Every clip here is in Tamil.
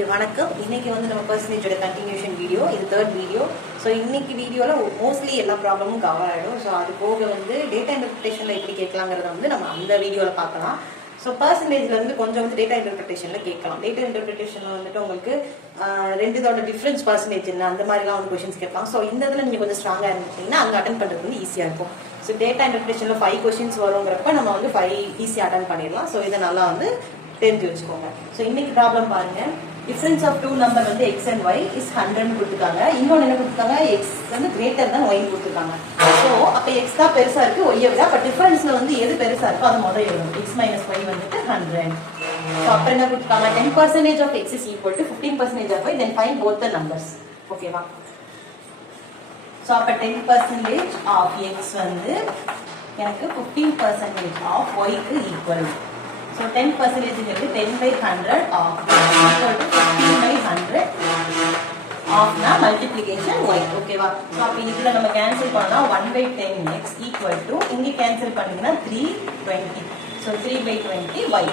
ஓகே வணக்கம். இன்னைக்கு வந்து நம்ம பர்சன்டேஜோட கண்டினியூஷன் வீடியோ, இது தேர்ட் வீடியோ. ஸோ இன்னைக்கு வீடியோவில் மோஸ்ட்லி எல்லா ப்ராப்ளமும் கவர் ஆகிடும். ஸோ அது போக வந்து டேட்டா இன்டர்பிரேஷனில் எப்படி கேட்கலாங்கிறத வந்து நம்ம அந்த வீடியோவில் பார்க்கலாம். ஸோ பர்சன்டேஜில் வந்து கொஞ்சம் வந்து டேட்டா இன்டர்பிரேஷனில் கேட்கலாம். டேட்டா இன்டர்பிரேஷனில் வந்துட்டு உங்களுக்கு ரெண்டுதோட டிஃப்ரென்ஸ் பர்சன்டேஜ் என்ன அந்த மாதிரிலாம் வந்து கொஷின்ஸ் கேட்கலாம். ஸோ இந்த இதில் நீங்கள் கொஞ்சம் ஸ்ட்ராங்காக இருந்துட்டீங்கன்னா அங்கே அட்டன் பண்ணுறது வந்து ஈஸியாக இருக்கும். ஸோ டேட்டா இன்டர்பிரேஷனில் 5 கொஷின்ஸ் வருங்கிறப்ப நம்ம வந்து 5 ஈஸியாக அட்டன் பண்ணிடலாம். ஸோ இதை நல்லா வந்து தெரிஞ்சு வச்சுக்கோங்க. ஸோ இன்னைக்கு ப்ராப்ளம் பாருங்க. டிஃபரன்ஸ் ஆஃப் 2 நம்பர் வந்து x and y is 100 கொடுத்துருக்காங்க. இன்னொன்று என்ன கொடுத்துருக்காங்க, x வந்து கிரேட்டர் தான் y கொடுத்துருக்காங்க. ஸோ அப்போ x தான் பெருசா இருக்கு y விட. அப்போ டிஃபரன்ஸ்ல வந்து எது பெருசா இருக்கோ அது முதல் எழுதணும். x minus y வந்துட்டு 100. ஸோ அப்புறம் என்ன கொடுத்துருக்காங்க, 10% of x is equal to 15% of y, then find both the numbers. ஓகேவா? ஸோ அப்போ 10% of x வந்து எனக்கு 15% of y க்கு equal. So 10% is 10/100 of equal to 15/100 of na multiplication y. Okay va? So அப்ப இதுல நம்ம கேன்சல் பண்ணா 1/10x equal to இங்க கேன்சல் பண்ணீங்கன்னா 320. So 3/20 y.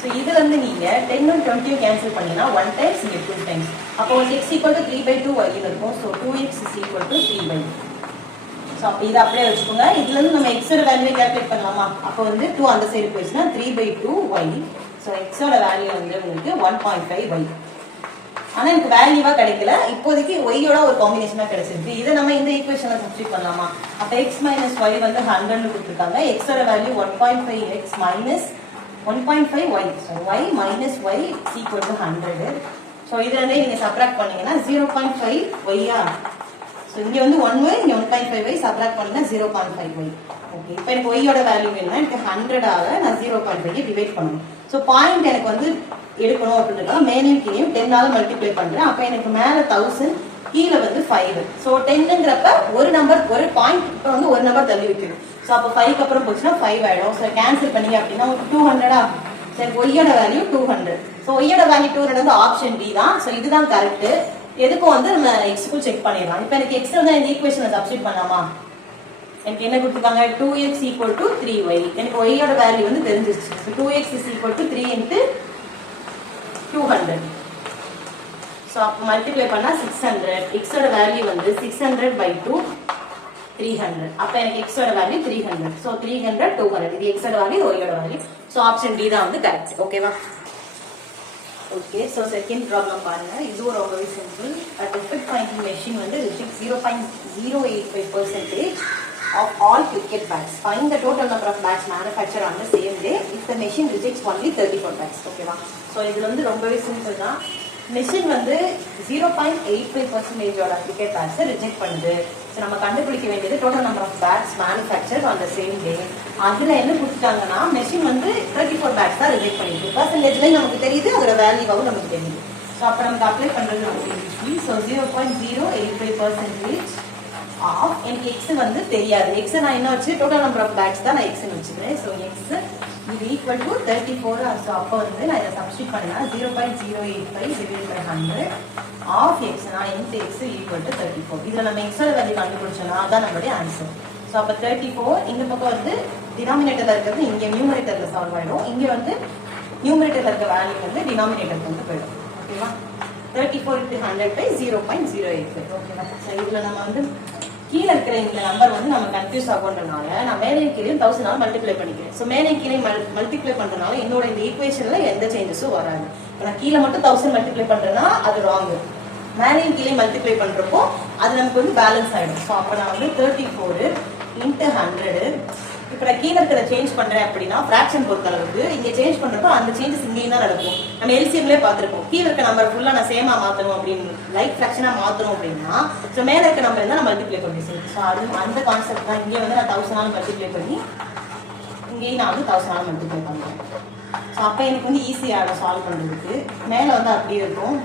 So இதுல இருந்து நீங்க 10 and 20 கேன்சல் பண்ணீங்கன்னா 1 times இங்க 2 times. அப்போ x equal to 3/2 y ன்னு இருக்கும். So 2x is equal to 3/2. So அப்போ இதை அப்படியே வச்சுக்கோங்க. இதுல இருந்து நம்ம எக்ஸோட வேல்யூ கால்குலேட் பண்ணலாமா? அப்போ வந்து 2 அந்த சைடு போயிடுச்சுன்னா 3/2 y. ஸோ எக்ஸோட வேல்யூ வந்து உங்களுக்கு 1.5 y. ஆனா எனக்கு வேல்யூவா கிடைக்கல, இப்போதைக்கு ஒய்யோட ஒரு காம்பினேஷனா கிடைச்சிருக்கு. இதை நம்ம இந்த ஈக்குவேஷன்ல சப்ஸ்டிட் பண்ணலாமா? அப்ப x minus y வந்து 100 கொடுத்துருக்காங்க. எக்ஸோட value 1.5x minus 1.5 y. So y minus y is equal to 100. So இதுல இருந்தே நீங்க சப்ராக்ட் பண்ணீங்கன்னா 0.5 y-ஆ. ஸோ இங்கே வந்து 1y, இங்கே 1.5y சப்ராக்ட் பண்ணா 0.5y. ஓகே, இப்போ எனக்கு ஒய்யோட வேல்யூ வேணும்னா எனக்கு 100ஆக நான் 0.5 டிவைட் பண்ணணும். ஸோ பாயிண்ட் எனக்கு வந்து எடுக்கணும் அப்படின்றதுக்காக மேலையும் கீழையும் 10ஆல மல்டிப்ளை பண்றேன். அப்போ எனக்கு மேலே 1000, கீழே வந்து 5. ஸோ 10ங்கிறப்ப ஒரு நம்பர் ஒரு பாயிண்ட் இப்போ வந்து ஒரு நம்பர் தள்ளி வைக்கணும். ஸோ அப்போ 5க்கு அப்புறம் போச்சுன்னா 5 ஆயிடும். ஸோ கேன்சல் பண்ணீங்க அப்படின்னா 200ஆ. சரி, ஒய்யோட வேல்யூ 200. ஸோ ஒய்யோட வேல்யூ 200 வந்து ஆப்ஷன் டி தான். ஸோ இதுதான் கரெக்ட். எதுக்கும் வந்து நம்ம எக்ஸ்க்கு செக் பண்ணிடலாம். இப்போ எனக்கு எக்ஸ் வந்து இந்த ஈக்குவேஷனை சப்ஸ்டிட் பண்ணலாமா? எனக்கு என்ன கொடுத்துருக்காங்க, 2x equal to 3y. எனக்கு ஒய்யோட வேல்யூ வந்து தெரிஞ்சிருச்சு. 2x is equal to 3 into 200. So அப்போ மல்டிப்ளை பண்ணா 600. எக்ஸோட வேல்யூ வந்து 600/2 300. அப்போ எனக்கு எக்ஸோட வேல்யூ 300. ஸோ 300 200. இது எக்ஸோட வேல்யூ, ஒய்யோட வேல்யூ. ஸோ ஆப்ஷன் டி தான் வந்து கரெக்ட். ஓகேவா? ஓகே, ஸோ செகண்ட் ப்ராப்ளம் பாருங்க. இதுவும் ரொம்பவே சிம்பிள். டிஃபெக்ட் பாயிண்டிங் மெஷின் வந்து reject 0.085% of all cricket bats. Find the total number of bats manufactured on the same day if the machine rejects only 34 bats. ஓகேவா? ஸோ இதுல வந்து ரொம்பவே சிம்பிள் தான். மெஷின் வந்து 0.85% கிரிக்கெட் பேட்ஸை ரிஜெக்ட் பண்ணுது. ஸோ நம்ம கண்டுபிடிக்க வேண்டியது total number of bats manufactured on the same day. அதுல என்ன கொடுத்துட்டாங்கன்னா மெஷின் வந்து 34 பேட்ஸ் தான் ரிஜெக்ட் பண்ணிருக்கு. பர்சன்டேஜ்லேயும் நமக்கு தெரியுது, அதோட வேல்யூவாகவும் நமக்கு தெரியுது. ஸோ அப்போ நமக்கு அப்ளை பண்ணுறது நமக்கு ஈஸி. ஸோ 0.085% ஆஃப் எனக்கு எக்ஸ் வந்து தெரியாது. எக்ஸ் நான் என்ன வச்சு டோட்டல் நம்பர் ஆஃப் பேட்ஸ் தான் நான் எக்ஸ்ன்னு வச்சுக்கிறேன். ஸோ எக்ஸ் இது ஈக்குவல் டு 34. ஸோ அப்போ வந்து நான் இதை சப்ஸ்டிட் பண்ணா 0.085 divided by 100 ஆஃப் எக்ஸ் நான் இன்ட் எக்ஸ் ஈக்குவல் டு 34. இதில் நம்ம எக்ஸோட வேல்யூ கண்டுபிடிச்சோம்னா அதான் நம்மளுடைய ஆன்சர். ஸோ அப்போ 34 இந்த பக்கம் வந்து டினாமினேட்டர்ல இருக்கிறது இங்கே நியூமரேட்டர்ல சால்வ் ஆயிடும். இங்கே வந்து நியூமரேட்டர்ல இருக்க வேல்யூ வந்து டினாமினேட்டருக்கு வந்து போயிடும். ஓகேவா? 34 into 100/0.085. ஓகேவா? ஸோ இதில் நம்ம வந்து கீழே இருக்கிற இந்த நம்பர் வந்து நம்ம கன்ஃபியூஸ் ஆகுன்றனால நான் மேலே கீழே 1000 மல்டிப்ளை பண்ணிக்கிறேன். ஸோ மேலே கீழே மல்டிப்ளை பண்றதுனால என்னோட இந்த ஈக்குவேஷன்ல எந்த சேஞ்சஸும் வராது. இப்போ நான் கீழே மட்டும் 1000 மல்டிப்ளை பண்றேன்னா அது ராங். மேலேயும் கீழே மல்டிப்ளை பண்றப்போ அது நமக்கு வந்து பேலன்ஸ் ஆயிடும். ஸோ அப்போ நான் வந்து 34 into 100. இப்போ நான் கீழே இருக்கிற சேஞ்ச் பண்றேன் அப்படின்னா ஃபிராக்ஷன் பொறுத்த அளவுக்கு இங்க சேஞ்ச் பண்றப்போ அந்த சேஞ்சஸ் இங்கேயும் தான் நடக்கும். நம்ம எல்சிஎம்லேயே பார்த்துருப்போம். கீழே இருக்க நம்பர் ஃபுல்லா நான் சேமா மாத்தணும் அப்படின்னு லைக் ஃபிராக்ஷனா மாத்தணும் அப்படின்னா ஸோ மேலே இருக்க நம்பர் இருந்தால் நான் மல்டிப்ளை பண்ணி செய்யும். ஸோ அது அந்த கான்செப்ட் தான். இங்கே வந்து நான் 1000 மல்டிப்ளை பண்ணி இங்கேயும் நான் வந்து 1000 மல்டிப்ளை பண்ணுறேன். ஸோ அப்போ எனக்கு வந்து ஈஸியாக சால்வ் பண்ணுறதுக்கு. மேலே வந்து அப்படியே இருக்கும்,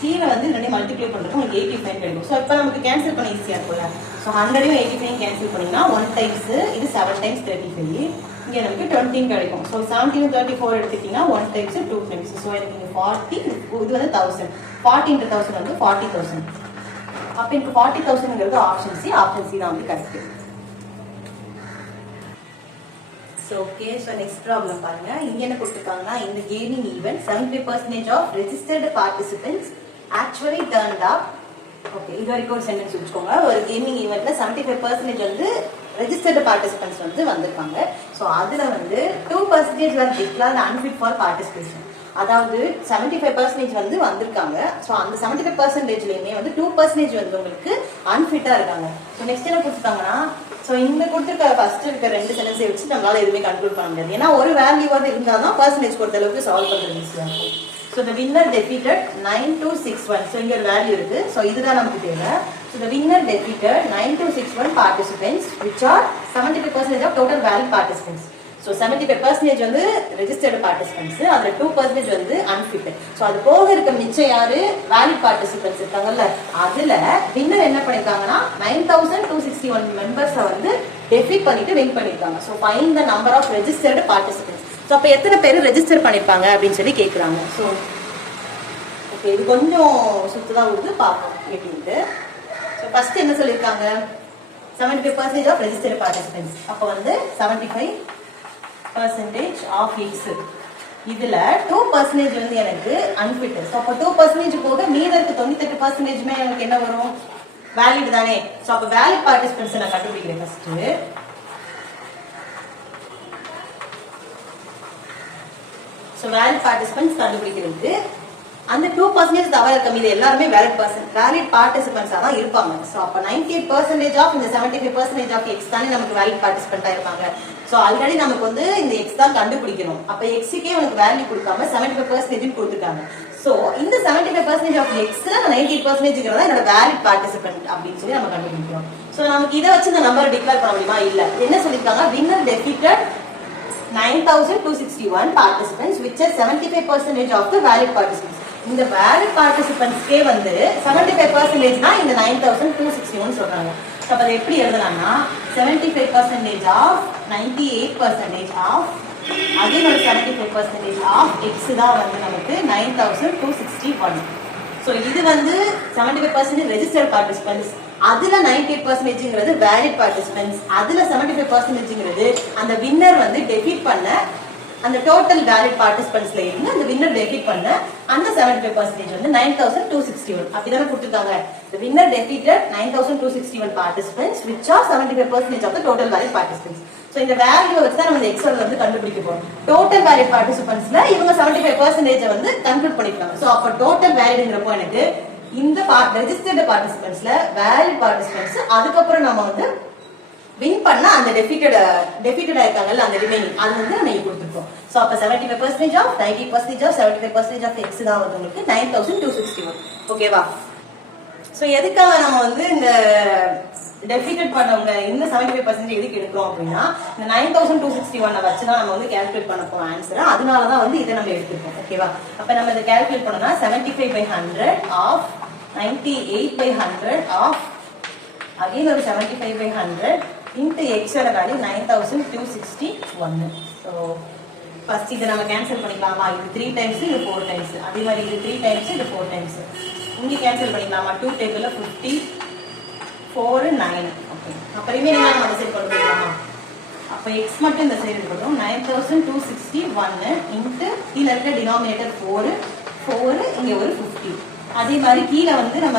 கீழே வந்து ரெண்டையும் மல்டிப்ளை பண்ணுறதுக்கு உங்களுக்கு 85 கிடைக்கும். ஸோ இப்போ நமக்கு கேன்சல் பண்ண ஈஸியாக இருக்கும்ல. ஸோ 100யும் 85 கேன்சல் பண்ணிங்கன்னா 1 times இது 7 times 35. இங்கே நமக்கு 20 கிடைக்கும். ஸோ 17 34 எடுத்துக்கிட்டிங்கன்னா 1 times 2 times. ஸோ எனக்கு இங்கே 40, இது வந்து 1000. 40 into 1000 வந்து 40,000. அப்போ எனக்கு 40,000ங்கிறது ஆப்ஷன் சி. ஆப்ஷன் சி தான் வந்து correct. So okay, so next problem பாருங்க. இங்க என்ன கொடுத்திருக்காங்கன்னா இந்த gaming event 75% of registered participants actually turned up. Okay, இது வரைக்கும் ஒரு சென்டென்ஸ் வச்சுக்கோங்க. ஒரு gaming eventல 75% வந்து registered participants வந்து வந்திருக்காங்க. So அதுல வந்து 2% were declared unfit for participation. அதாவது 75% வந்து வந்திருக்காங்க. ஸோ அந்த 75%லேயுமே வந்து 2% வந்து உங்களுக்கு அன்ஃபிட்டா இருக்காங்க. ஸோ நெக்ஸ்ட் என்ன கொடுத்துருக்காங்கன்னா, ஸோ இந்த கொடுத்துருக்க ஃபர்ஸ்ட் இருக்க 2 சென்டென்ஸை வச்சு நம்மளால எதுவுமே கன்க்ளூட் பண்ண முடியாது. ஏன்னா ஒரு வேல்யூவாக இருந்தால் தான் பர்சன்டேஜ் பொறுத்த அளவுக்கு சால்வ் பண்ணுறது ஈஸியாக இருக்கும். So the winner defeated 9261. So இங்கே ஒரு வேல்யூ இருக்கு. ஸோ இதுதான் நமக்கு தேவை. So the winner defeated 9261 participants which are 75% of total valid participants. So 75% வந்து ரெஜிஸ்டர்டு பார்ட்டிசிபென்ட்ஸ், அதுல 2% வந்து அன்ஃபிட். ஸோ அது போக இருக்க மிச்சம் யாரு வேலிட் பார்ட்டிசிபென்ட்ஸ் இருக்காங்கல்ல, அதுல வின்னர் என்ன பண்ணிருக்காங்கன்னா 9261 மெம்பர்ஸை வந்து டெஃபீட் பண்ணிட்டு வின் பண்ணிருக்காங்க. So find the number of registered participants. So அப்போ எத்தனை பேர் ரெஜிஸ்டர் பண்ணிருப்பாங்க அப்படின்னு சொல்லி கேட்குறாங்க. ஸோ ஓகே, இது கொஞ்சம் சுற்றுதான் கொடுத்து பார்ப்போம் எப்படின்ட்டு. ஸோ ஃபர்ஸ்ட் என்ன சொல்லியிருக்காங்க, 75% ஆஃப் ரெஜிஸ்டர்டு பார்ட்டிசிபென்ட்ஸ். அப்போ வந்து 75% of X. இதுல 2% வந்து எனக்கு அன்ஃபிட். சோ அப்ப 2% போக மீதி இருக்க 98% எனக்கு என்ன வரும், வேலிட் தானே. சோ அப்ப வேலிட் பார்ட்டிசிபென்ட்ஸ் நான் கண்டுபிடிக்கிறேன் ஃபர்ஸ்ட். சோ வேலிட் பார்ட்டிசிபென்ட்ஸ் கண்டுபிடிக்கிறதுக்கு அந்த 2% தவிர இருக்க மீது எல்லாருமே வேலிட் பார்ட்டிசிபென்ட்ஸா தான் இருப்பாங்க. சோ அப்ப 98% ஆஃப் இந்த 75% ஆஃப் X தானே நமக்கு வேலிட் பார்ட்டிசிபென்ட்டா இருப்பாங்க. சோ ஆல்ரெடி நமக்கு வந்து இந்த X தான் கண்டுபிடிக்கணும். அப்ப X-க்கே எனக்கு வேல்யூ கொடுக்காம 75% கொடுத்துட்டாங்க. சோ இந்த 75% ஆஃப் X-ல 98% என்னோட வேலிட் பார்ட்டிசிபென்ட் அப்படின்னு சொல்லி நம்ம கண்டுபிடிக்கிறோம். சோ நமக்கு இதை வச்சு இந்த நம்பரை டிக்ளேர் பண்ண முடியுமா? இல்ல. என்ன சொல்லிருக்காங்க, winner defeated 9261 participants which are 75% of the valid participants. இந்த வேலிட் பார்ட்டிசிபென்ட்ஸ்க்கே வந்து 75% தான் இந்த 9261 சொல்றாங்க. அப்ப அதை எப்படி எழுதலாம்னா 75% ஆஃப் 98% ஆஃப் அகைன் ஒரு 75% ஆஃப் X தான் வந்து நமக்கு 9261. ஸோ இது வந்து 75% ரெஜிஸ்டர்ட் பார்ட்டிசிபென்ட்ஸ், அதுல 98%ங்கிறது வேலிட் பார்ட்டிசிபென்ட்ஸ், அதுல 75%ங்கிறது அந்த வின்னர் வந்து டெஃபீட் பண்ண அந்த டோட்டல் வேலிட் பார்ட்டிசிபென்ட்ஸ்ல இருந்து அந்த வின்னர் டெஃபீட் பண்ண அந்த 75% வந்து 9261. அப்படிதானே கொடுத்துருக்காங்க. The winner defeated 9261 participants which are 75% of the total valid participants. So இந்த வேல்யூ வச்சு தான் நம்ம இந்த எக்ஸல் வந்து கண்டுபிடிக்க போறோம். டோட்டல் வேலிட் பார்ட்டிசிபென்ட்ஸ்ல இவங்க 75% வந்து கன்க்ளூட் பண்ணிருக்காங்க. சோ அப்ப டோட்டல் வேலிட்ங்கறப்போ எனக்கு இந்த ரெஜிஸ்டர்ட் பார்ட்டிசிபென்ட்ஸ்ல வேலிட் பார்ட்டிசிபென்ட்ஸ் அதுக்கப்புறம் நம்ம வந்து வின் பண்ண அந்த டெஃபிட்டட் ஆயிருக்காங்கல்ல அந்த ரிமைனிங் அது வந்து நம்ம கொடுத்துருக்கோம். சோ அப்ப 75% ஆஃப் 90% ஆஃப் 75% ஆஃப் X தான் வந்து உங்களுக்கு 9261. ஓகேவா? சோ எதுக்காக நம்ம வந்து இந்த டெஃபிட்டட் பண்ணவங்க இந்த 75% எதுக்கு எடுக்கிறோம் அப்படின்னா இந்த 9261 வச்சுதான் நம்ம வந்து கால்குலேட் பண்ண போறோம் ஆன்சர். அதனாலதான் வந்து இதை நம்ம எடுத்துருக்கோம். ஓகேவா? அப்ப நம்ம இதை கால்குலேட் பண்ணோம்னா 75/100 ஆஃப் 98/100 ஆஃப் அகைன் ஒரு 75/100 into X ஓட வேல்யூ 9261. ஸோ ஃபர்ஸ்ட் இதை நம்ம கேன்சல் பண்ணிக்கலாமா? இது 3 டைம்ஸ், இது 4 டைம்ஸ். அதே மாதிரி இது 3 டைம்ஸ், இது 4 டைம்ஸ். இங்கே கேன்சல் பண்ணிக்கலாமா? 2 டேபிள்ல 50 4 9. ஓகே, அப்புறமே நம்ம அந்த சைடு கொண்டு போயிடலாமா? அப்போ X மட்டும் இந்த சைடு இருக்கட்டும். 9261 இன்ட்டு கீழே இருக்க டினாமினேட்டர் 4 இங்கே ஒரு 50. அதே மாதிரி கீழே வந்து நம்ம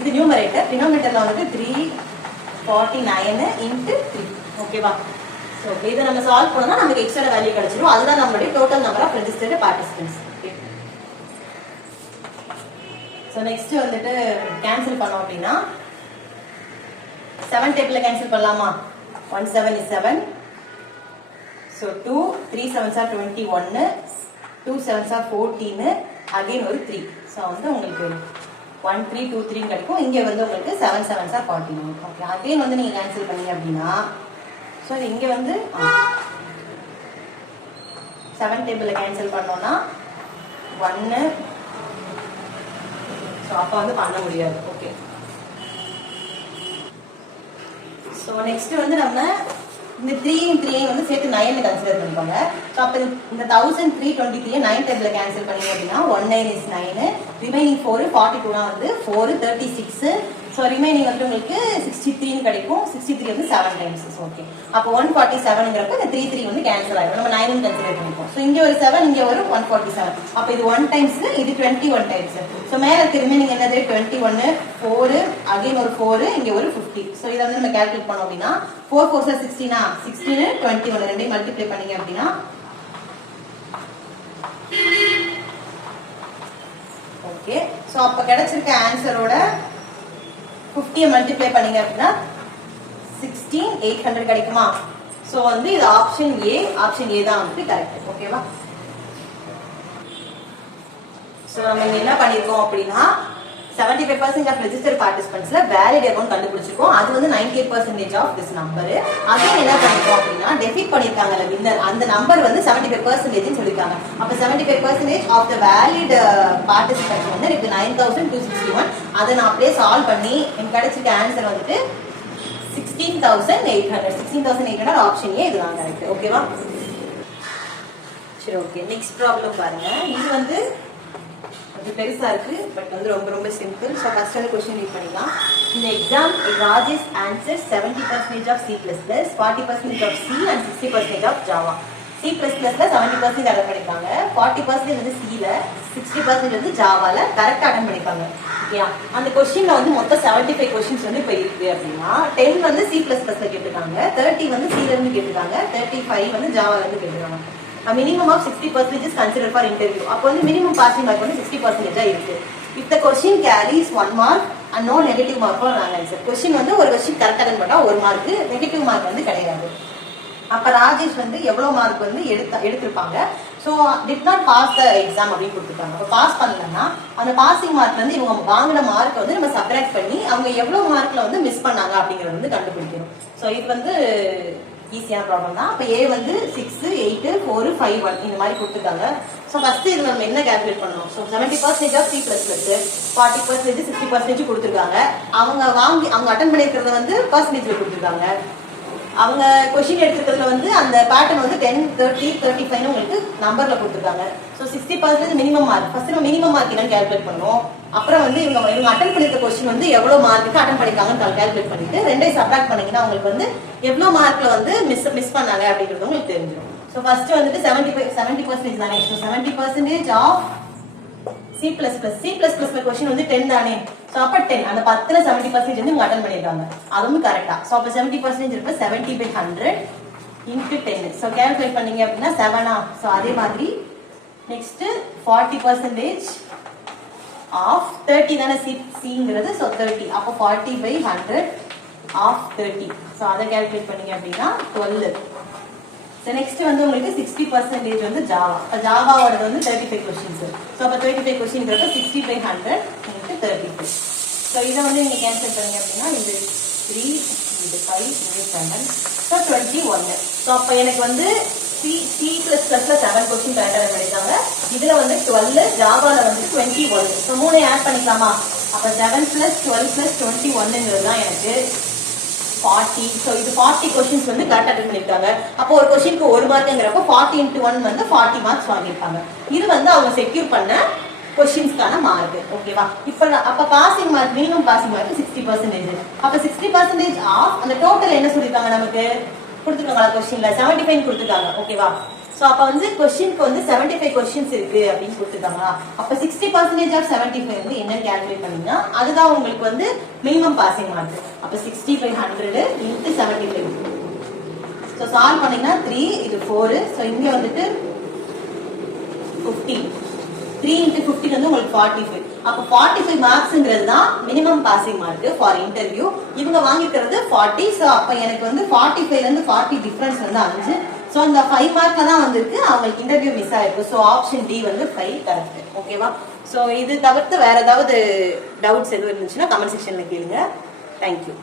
இது நியூமரேட்டர், டினாமினேட்டர்ல வந்து 349 இன்ட்டு 3. ஓகேவா? ஸோ இதை நம்ம சால்வ் பண்ணோம்னா நமக்கு எக்ஸ்ட்ரா வேல்யூ கிடைச்சிடும். அதுதான் நம்மளுடைய total number of registered participants. So next வந்துட்டு கேன்சல் பண்ணோம் அப்படின்னா 7 டேபிள்ல கேன்சல் பண்ணலாமா? 1 7 is 7. So 2 3 7s are 21, 2 7s are 14, again ஒரு 3. ஸோ வந்து உங்களுக்கு 1 3 2 3 கிடைக்கும். இங்கே வந்து உங்களுக்கு 7 7s are 14. ஓகே, அகைன் வந்து நீங்க கேன்சல் பண்ணீங்க அப்படின்னா ஸோ இங்க வந்து 7 டேபிள்ல கேன்சல் பண்ணோம்னா 1. ஸோ அப்போ வந்து பண்ண முடியாது. ஓகே, ஸோ நெக்ஸ்ட் வந்து நம்ம இந்த 3 வந்து சேர்த்து 9 கன்சிடர் பண்ணிக்கோங்க. ஸோ அப்போ இந்த 1323 9 டேபிள்ல கேன்சல் பண்ணீங்க அப்படின்னா 19 is 9, ரிமைனிங் 4 42 வந்து 4 36 ஸோ ரிமைனிங் வந்து உங்களுக்கு 63 கிடைக்கும். 63 வந்து 7 டைம்ஸ். ஓகே, அப்போ 147ங்கிறப்ப இந்த 3 வந்து கேன்சல் ஆயிடும். நம்ம 9 கன்சிடர் பண்ணிப்போம். ஸோ இங்கே ஒரு 7, இங்கே ஒரு 147. அப்போ இது 1 டைம்ஸ், இது 21 டைம்ஸ். ஸோ மேலே இருக்க ரிமைனிங் என்னது 21, 4, அகைன் ஒரு 4, இங்கே ஒரு 50. ஸோ இதை வந்து நம்ம கேல்குலேட் பண்ணோம் அப்படின்னா 4 4 16, 16, 21 ரெண்டையும் மல்டிப்ளை பண்ணீங்க அப்படின்னா ஓகே. ஸோ அப்போ கிடைச்சிருக்க ஆன்சரோட 50 மல்டிப்ளை பண்ணீங்க அப்படின்னா 16800 கிடைக்குமா? ஸோ வந்து இது ஆப்ஷன் ஏ தான் வந்து கரெக்ட். ஓகேவா? ஸோ நம்ம இங்க என்ன பண்ணிருக்கோம் அப்படின்னா 75% ஆஃப் ரெஜிஸ்டர் பார்ட்டிசிபென்ட்ஸ்ல வேலிட் அக்கௌண்ட் கண்டுபிடிச்சிருக்கோம். அது வந்து 98% ஆஃப் திஸ் நம்பர். அதே என்ன பண்ணிருக்கோம் அப்படின்னா டெபிட் பண்ணிருக்காங்கல்ல வின்னர், அந்த நம்பர் வந்து 75% சொல்லிருக்காங்க. அப்ப 75% ஆஃப் த வேலிட் பார்ட்டிசிபென்ட்ஸ் வந்து எனக்கு 9261. அதை நான் அப்படியே சால்வ் பண்ணி எனக்கு கிடைச்சிருக்க ஆன்சர் வந்துட்டு 16800. 16800 ஆப்ஷன் ஏ இதுதான் கரெக்ட். ஓகேவா? சரி, ஓகே. நெக்ஸ்ட் ப்ராப்ளம் பாருங்க. இது வந்து அது பெருசா இருக்கு, பட் வந்து ரொம்ப ரொம்ப சிம்பிள். ஸோ ஃபர்ஸ்ட் வந்து கொஸ்டின் ரீட் பண்ணிக்கலாம். இந்த exam Rajesh answer 70% of C++, 40% of C and 60% of Java. C++ 70% attend பண்ணிருக்காங்க, 40% வந்து C ல, 60% வந்து Java ல கரெக்டா அட்டன் பண்ணிருக்காங்க. ஓகேயா? அந்த கொஸ்டின்ல வந்து மொத்தம் 75 கொஸ்டின்ஸ் வந்து இப்போ இருக்கு அப்படின்னா 10 வந்து C++ ல கேட்டிருக்காங்க, 30 வந்து C ல இருந்து கேட்டிருக்காங்க, 35 வந்து Java ல இருந்து கேட்டிருக்காங்க. Minimum of 60% is considered for interview. அப்போ வந்து மினிமம் பாசிங் மார்க் வந்து 60% இருக்கு. If the question carries 1 mark and no negative mark for wrong answer. Question வந்து ஒரு கொஸ்டின் கரெக்டா அட்டன் பண்ணா 1 மார்க், நெகட்டிவ் மார்க் வந்து கிடையாது. அப்ப ராஜேஷ் வந்து எவ்வளவு மார்க் வந்து எடுத்திருப்பாங்க? So did not pass the exam அப்படின்னு கொடுத்துருக்காங்க. அப்போ பாஸ் பண்ணலன்னா அந்த பாசிங் மார்க் வந்து இவங்க வாங்கின மார்க் வந்து நம்ம சப்ராக்ட் பண்ணி அவங்க எவ்வளவு மார்க்ல வந்து மிஸ் பண்ணாங்க அப்படிங்கறது வந்து கண்டுபிடிக்கணும். ஸோ இது வந்து ஈஸியான ப்ராப்ளம் தான். அப்போ ஏ வந்து 6, 8, 4, 5, 1 இந்த மாதிரி கொடுத்துருக்காங்க. ஸோ ஃபர்ஸ்ட் இது நம்ம என்ன கால்குலேட் பண்ணணும்? ஸோ 70% ஆஃப் C++, 40%, 60% கொடுத்துருக்காங்க. அவங்க அட்டன் பண்ணிருக்கிறத வந்து பர்சன்டேஜ்ல கொடுத்துருக்காங்க. அவங்க கொஸ்டின் எடுத்துக்கிறதுல வந்து அந்த பேட்டர்ன் வந்து 10, 30, 35 உங்களுக்கு நம்பர்ல கொடுத்துருக்காங்க. So 60% minimum mark. ஃபர்ஸ்ட் நம்ம மினிமம் மார்க் என்னன்னு கால்குலேட் பண்ணுவோம். அப்புறம் வந்து இவங்க அட்டன் பண்ணிருக்க கொஸ்டின் வந்து எவ்வளவு மார்க்கு அட்டன் பண்ணிருக்காங்கன்னு கால்குலேட் பண்ணிட்டு ரெண்டையும் சப்ராக்ட் பண்ணீங்கன்னா உங்களுக்கு வந்து எவ்வளவு மார்க்ல வந்து மிஸ் பண்ணாங்க அப்படிங்கிறது உங்களுக்கு தெரிஞ்சிடும். ஸோ ஃபர்ஸ்ட் வந்துட்டு 70% தானே. So 70% of C++. C++ question வந்து 10 தானே. ஸோ அப்ப 10 அந்த 10ல 70% வந்து அட்டன் பண்ணிருக்காங்க. அதுவும் கரெக்டா. ஸோ அப்ப 70% இருப்ப 70/100 இன்டு 10. ஸோ கால்குலேட் பண்ணீங்க அப்படின்னா 7. ஸோ அதே மாதிரி நெக்ஸ்ட் 40% ஆஃப் 30 தானே சிங்கிறது. ஸோ 30 அப்போ 40/100 ஆஃப் 30. ஸோ அதை கால்குலேட் பண்ணீங்க அப்படின்னா 12. ஸோ நெக்ஸ்ட் வந்து உங்களுக்கு 60% வந்து ஜாவா. இப்போ ஜாவாவோடது வந்து 35 கொஸ்டின்ஸ். ஸோ அப்போ 35 கொஸ்டின்ங்கிறப்ப 60/100 இன்ட்டு 35. ஸோ இதை வந்து நீங்கள் கேன்சல் பண்ணீங்க அப்படின்னா இது 3, இது 5, இது 7, ஸோ 21. ஸோ அப்போ எனக்கு வந்து C++ல 7 கொஸ்டின் கரெக்டாக பண்ணியிருக்காங்க. இதில் வந்து 12, ஜாவாவில் வந்து 21. ஸோ 3 ஆட் பண்ணிக்கலாமா? அப்போ 7 + 12 + 21ங்கிறது தான் எனக்கு 40. ஸோ இது 40 கொஸ்டின்ஸ் வந்து கரெக்டாக அட்டன் பண்ணியிருக்காங்க. அப்போ ஒரு கொஸ்டினுக்கு 1 மார்க்குங்கிறப்போ 40 × 1 வந்து 40 மார்க்ஸ் வாங்கியிருக்காங்க. இது வந்து அவங்க செக்யூர் பண்ண கொஸ்டின்ஸ்க்கான மார்க். ஓகேவா? இப்போ அப்போ passing mark, minimum passing mark 60%. அப்போ 60% ஆஃப் அந்த டோட்டல் என்ன சொல்லியிருக்காங்க நமக்கு கொடுத்துருக்காங்களா? கொஸ்டின்ல 75 கொடுத்துருக்காங்க. ஓகேவா? ஸோ அப்போ வந்து கொஸ்டினுக்கு வந்து 75 கொஸ்டின்ஸ் இருக்கு அப்படின்னு கொடுத்துருக்காங்களா? அப்போ 60% ஆஃப் 75 வந்து என்ன கால்குலேட் பண்ணீங்கன்னா அதுதான் உங்களுக்கு வந்து மினிமம் பாசிங் மார்க். அப்போ 60/100 இன்ட்டு 75. ஸோ சால்வ் பண்ணீங்கன்னா 3, இது 4. ஸோ இங்க வந்துட்டு 15. 3 × 15 வந்து உங்களுக்கு 45. அப்போ 45 மார்க்ஸ்ங்கிறது தான் minimum passing mark for interview. இவங்க வாங்கிக்கிறது 40. ஸோ அப்போ எனக்கு வந்து 45ல இருந்து 40 டிஃபரன்ஸ் வந்து 5. ஸோ இந்த 5 மார்க்ல தான் வந்திருக்கு, அவங்களுக்கு இன்டர்வியூ மிஸ் ஆயிருக்கு. ஸோ ஆப்ஷன் டி வந்து 5 கரெக்ட். ஓகேவா? ஸோ இது தவிர்த்து வேற ஏதாவது டவுட்ஸ் எதுவும் இருந்துச்சுன்னா கமெண்ட் செக்ஷன்ல கேளுங்க. தேங்க்யூ.